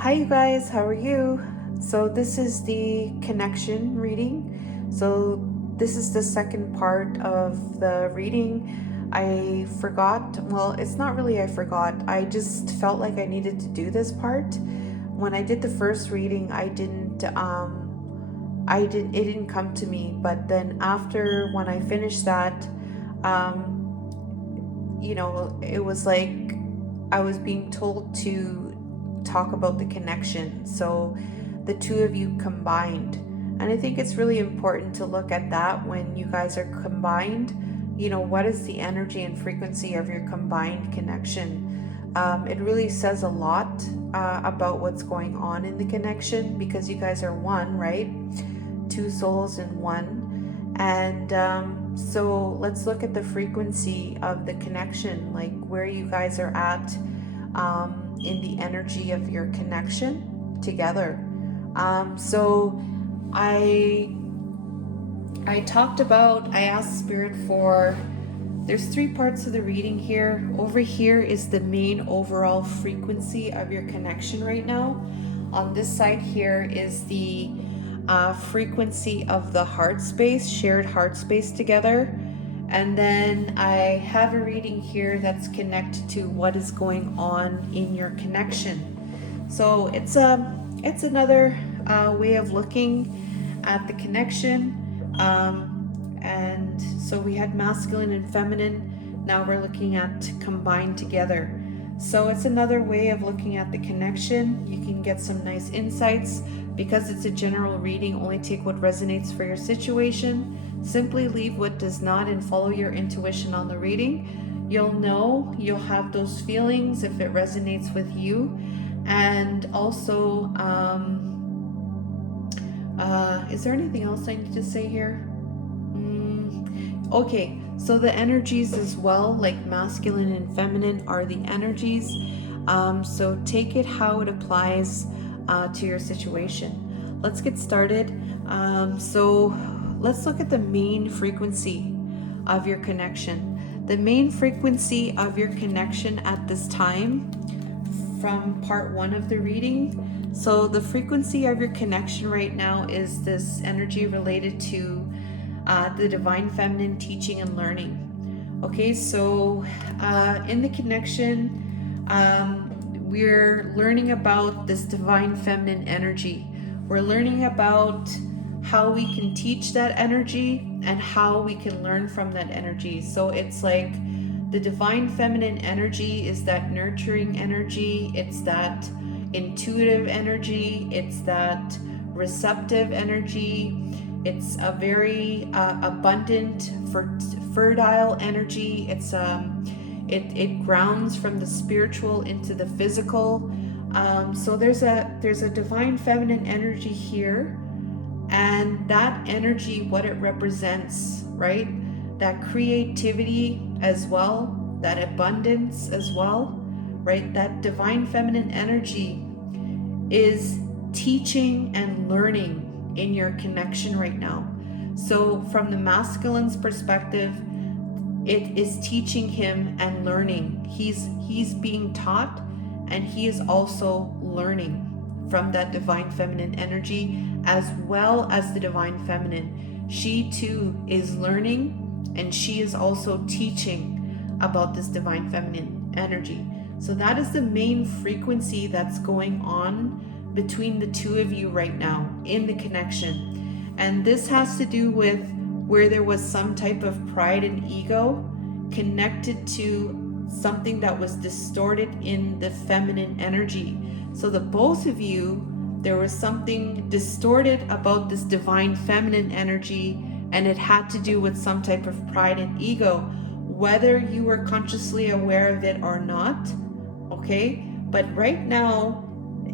Hi, you guys, how are you? So, this is the connection reading. So, this is the second part of the reading. I forgot, well, it's not really I forgot, I just felt like I needed to do this part. When I did the first reading, it didn't come to me, but then after when I finished that, it was like I was being told to talk about the connection. So the two of you combined. And I think it's really important to look at that when you guys are combined. What is the energy and frequency of your combined connection? It really says a lot about what's going on in the connection because you guys are one, right? Two souls in one. And so let's look at the frequency of the connection, like where you guys are at in the energy of your connection together. So I asked Spirit for, there's three parts of the reading here. Over here is the main overall frequency of your connection right now. On this side here is the frequency of the heart space, shared heart space together. And then I have a reading here that's connected to what is going on in your connection. So it's another way of looking at the connection. And so we had masculine and feminine. Now we're looking at combined together. So it's another way of looking at the connection. You can get some nice insights. Because it's a general reading, only take what resonates for your situation. Simply leave what does not and follow your intuition on the reading. You'll have those feelings if it resonates with you. And also, is there anything else I need to say here? Okay, so the energies as well, like masculine and feminine, are the energies. So take it how it applies to your situation. Let's get started. So let's look at the main frequency of your connection. The main frequency of your connection at this time from part one of the reading. So the frequency of your connection right now is this energy related to the divine feminine teaching and learning. Okay, so in the connection, we're learning about this divine feminine energy. We're learning about how we can teach that energy and how we can learn from that energy. So it's like the divine feminine energy is that nurturing energy, it's that intuitive energy, it's that receptive energy, it's a very abundant, fertile energy. It's it grounds from the spiritual into the physical. So there's a divine feminine energy here, and that energy, what it represents, right? That creativity as well, that abundance as well, right? That divine feminine energy is teaching and learning in your connection right now. So from the masculine's perspective, it is teaching him and learning. He's being taught, and he is also learning from that divine feminine energy, as well as the divine feminine. She too is learning, and she is also teaching about this divine feminine energy. So that is the main frequency that's going on between the two of you right now in the connection. And this has to do with where there was some type of pride and ego connected to something that was distorted in the feminine energy. So the both of you, there was something distorted about this divine feminine energy, and it had to do with some type of pride and ego, whether you were consciously aware of it or not. Okay, but right now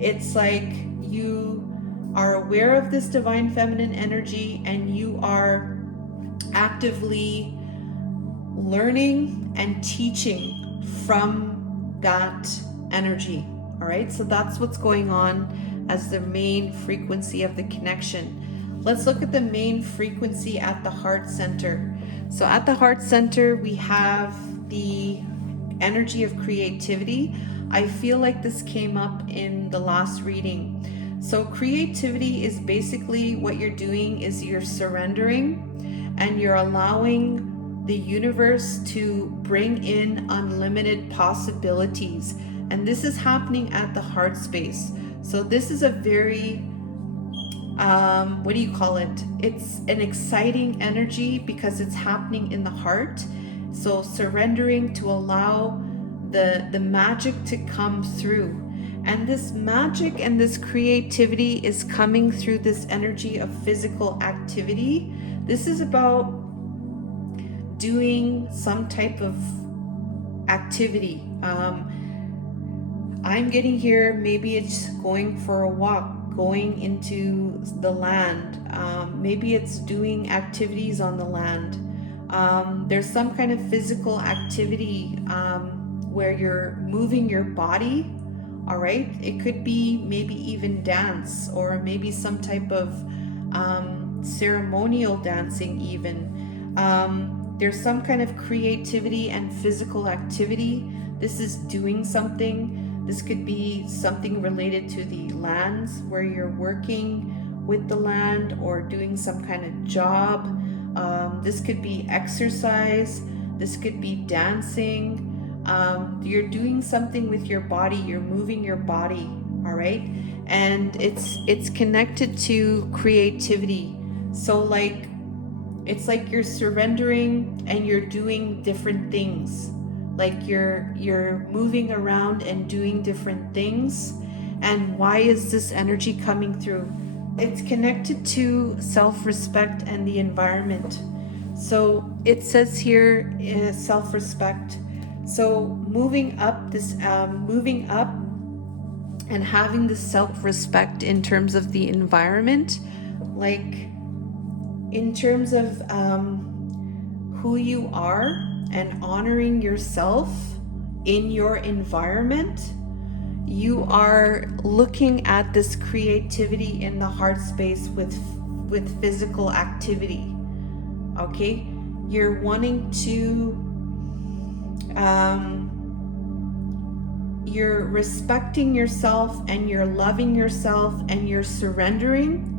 it's like you are aware of this divine feminine energy, and you are actively learning and teaching from that energy. All right, so that's what's going on as the main frequency of the connection. Let's look at the main frequency at the heart center. So at the heart center, we have the energy of creativity. I feel like this came up in the last reading. So creativity is basically what you're doing is you're surrendering and you're allowing the universe to bring in unlimited possibilities. And this is happening at the heart space. So this is a very what do you call it? It's an exciting energy because it's happening in the heart. So surrendering to allow the magic to come through. And this magic and this creativity is coming through this energy of physical activity. This is about doing some type of activity. I'm getting here, maybe it's going for a walk, going into the land. Maybe it's doing activities on the land. There's some kind of physical activity where you're moving your body, all right? It could be maybe even dance or maybe some type of ceremonial dancing even. There's some kind of creativity and physical activity. This is doing something. This could be something related to the lands where you're working with the land or doing some kind of job. This could be exercise. This could be dancing. You're doing something with your body. You're moving your body, all right? And it's connected to creativity. So like, it's like you're surrendering and you're doing different things. Like you're moving around and doing different things. And why is this energy coming through? It's connected to self-respect and the environment. So it says here self-respect. So moving up and having this self-respect in terms of the environment, like in terms of who you are and honoring yourself in your environment, you are looking at this creativity in the heart space with physical activity. Okay, you're wanting to you're respecting yourself and you're loving yourself and you're surrendering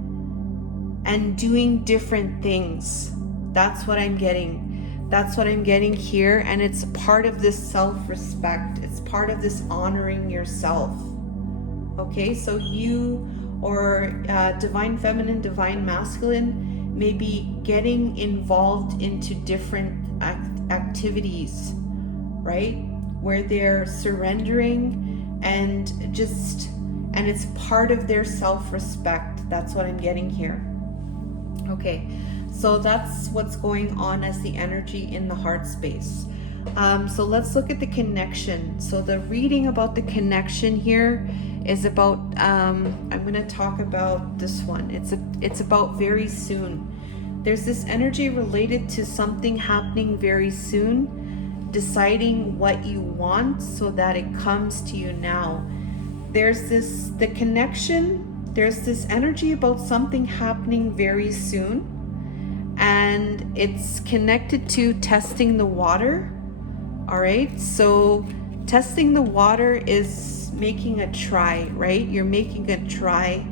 and doing different things. That's what I'm getting. That's what I'm getting here, and it's part of this self-respect. It's part of this honoring yourself. Okay, so you or divine feminine, divine masculine may be getting involved into different activities, right? Where they're surrendering and it's part of their self-respect. That's what I'm getting here. Okay, so that's what's going on as the energy in the heart space. So let's look at the connection. So the reading about the connection here is about, I'm going to talk about this one. It's about very soon. There's this energy related to something happening very soon, deciding what you want so that it comes to you now. There's the connection. There's this energy about something happening very soon, and it's connected to testing the water. All right, so testing the water is making a try, right? You're making a try,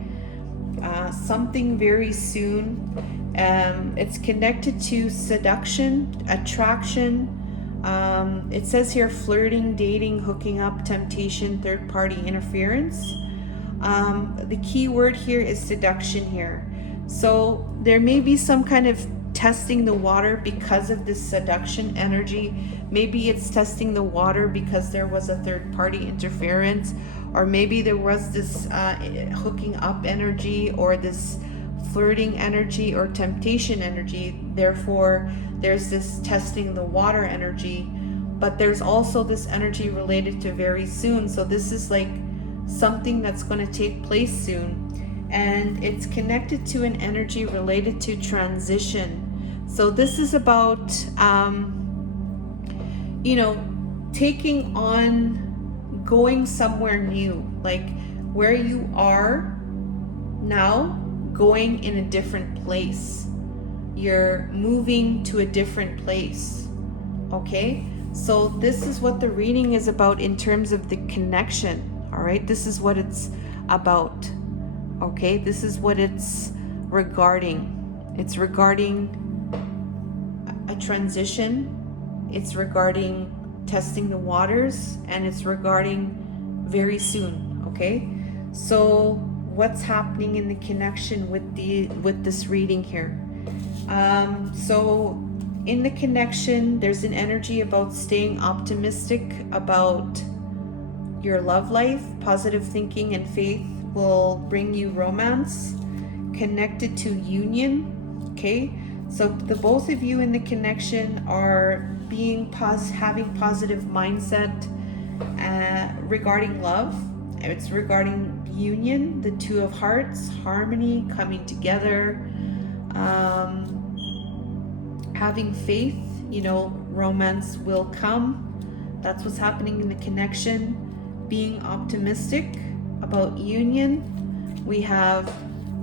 something very soon. It's connected to seduction, attraction. It says here flirting, dating, hooking up, temptation, third-party interference. The key word here is seduction here. So there may be some kind of testing the water because of this seduction energy. Maybe it's testing the water because there was a third-party interference, or maybe there was this hooking up energy, or this flirting energy, or temptation energy. Therefore, there's this testing the water energy, but there's also this energy related to very soon. So this is like something that's going to take place soon, and it's connected to an energy related to transition. So this is about taking on, going somewhere new, like where you are now, going in a different place. You're moving to a different place. Okay, So this is what the reading is about in terms of the connection. All right, this is what it's about. Okay, this is what it's regarding. It's regarding a transition, it's regarding testing the waters, and it's regarding very soon. Okay, so what's happening in the connection with this reading here? So in the connection, there's an energy about staying optimistic about your love life. Positive thinking and faith will bring you romance. Connected to union. Okay, so the both of you in the connection are having positive mindset regarding love. It's regarding union, the two of hearts, harmony, coming together, having faith. Romance will come. That's what's happening in the connection. Being optimistic about union.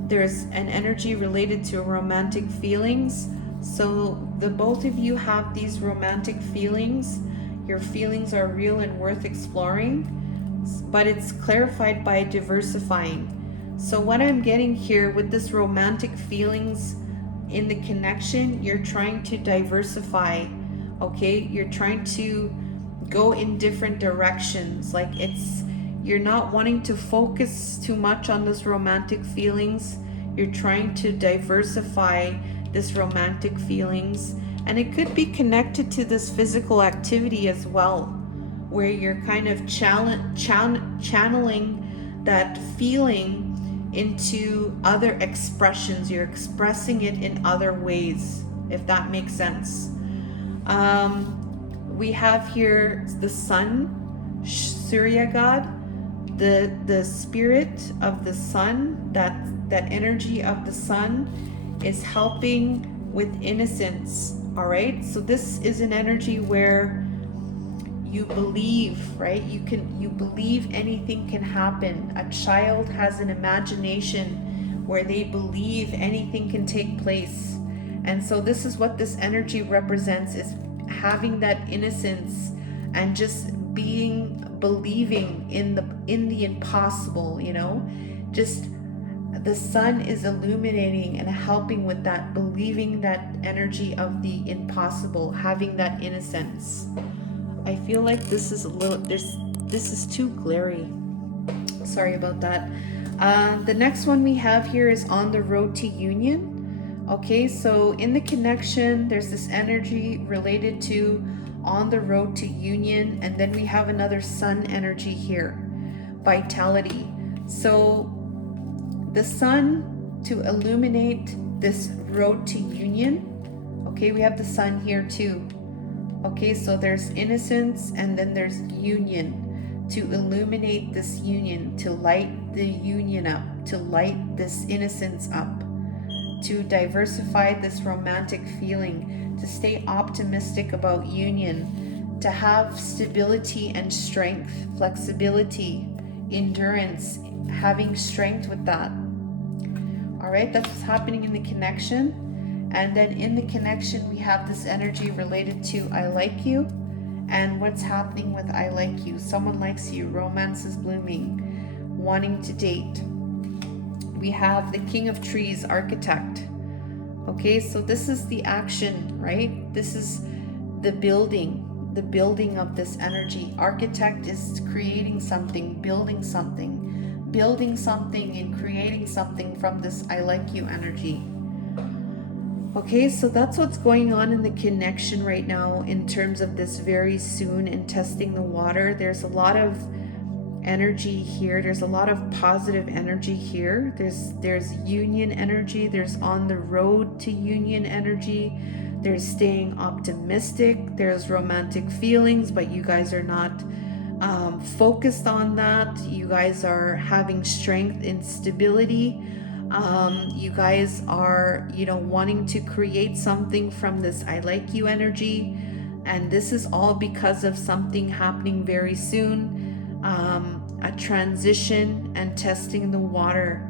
There's an energy related to romantic feelings. So the both of you have these romantic feelings. Your feelings are real and worth exploring, but it's clarified by diversifying. So what I'm getting here with this romantic feelings in the connection, you're trying to diversify. Okay, you're trying to go in different directions. Like you're not wanting to focus too much on this romantic feelings. You're trying to diversify this romantic feelings, and it could be connected to this physical activity as well, where you're kind of channeling that feeling into other expressions. You're expressing it in other ways, if that makes sense. We have here the sun, Surya God, the spirit of the sun, that energy of the sun is helping with innocence. All right, so this is an energy where you believe, right? You believe anything can happen. A child has an imagination where they believe anything can take place. And so this is what this energy represents, is having that innocence and just believing in the impossible. Just the sun is illuminating and helping with that, believing that energy of the impossible, having that innocence. I feel like this is too glary. Sorry about that. The next one we have here is on the road to union. Okay, so in the connection, there's this energy related to on the road to union, and then we have another sun energy here, vitality. So the sun to illuminate this road to union. Okay, we have the sun here too. Okay, so there's innocence and then there's union, to illuminate this union, to light the union up, to light this innocence up, to diversify this romantic feeling, to stay optimistic about union, to have stability and strength, flexibility, endurance, having strength with that. All right, that's what's happening in the connection. And then in the connection, we have this energy related to I like you. And what's happening with I like you? Someone likes you, romance is blooming, wanting to date. We have the King of Trees, architect. Okay, so this is the action, right? This is the building of this energy. Architect is creating something, building something and creating something from this I like you energy. Okay, so that's what's going on in the connection right now in terms of this very soon and testing the water. There's a lot of energy here. There's a lot of positive energy here. There's union energy. There's on the road to union energy. There's staying optimistic. There's romantic feelings, but you guys are not focused on that. You guys are having strength and stability. You guys are, wanting to create something from this I like you energy. And this is all because of something happening very soon, a transition and testing the water.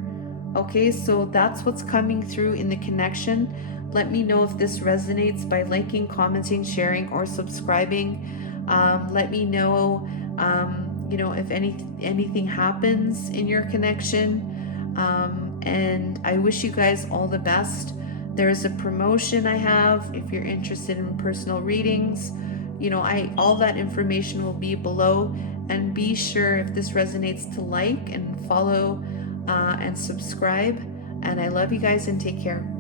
Okay, so that's what's coming through in the connection. Let me know if this resonates by liking, commenting, sharing, or subscribing. Let me know, if anything happens in your connection. And I wish you guys all the best. There's a promotion I have if you're interested in personal readings. All that information will be below, and be sure, if this resonates, to like and follow and subscribe. And I love you guys, and take care.